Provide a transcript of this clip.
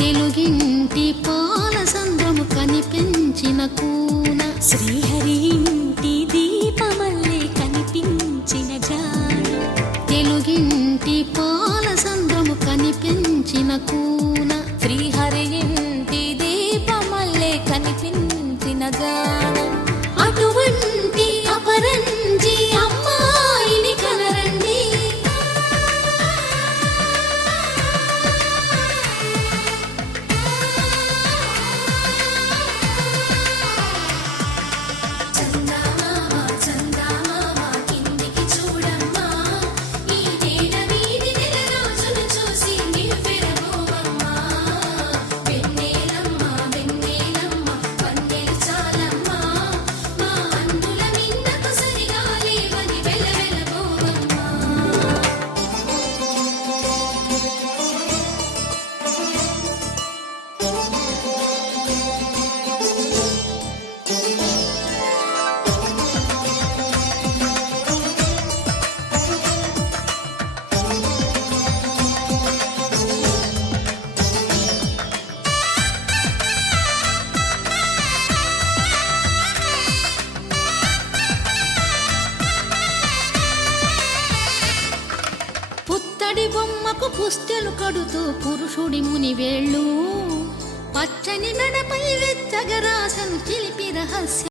తెలుగింటి పాల సంద్రము కనిపించిన కూన శ్రీహరి ఇంటి దీపమల్లే కనిపించిన జాడ తెలుగింటి పాల సంద్రము కనిపించిన కూన శ్రీహరి ఇంటి దీపమల్లే కనిపించిన జాడ అటువంటి అపరంజి అమ్మాయిని కనరండి పుత్తడి బొమ్మకు పుస్తెలు కడుతూ పురుషుడి ముని వేళ్ళు పచ్చని మెడపై వెచ్చగరాసను చిలిపి రహస్య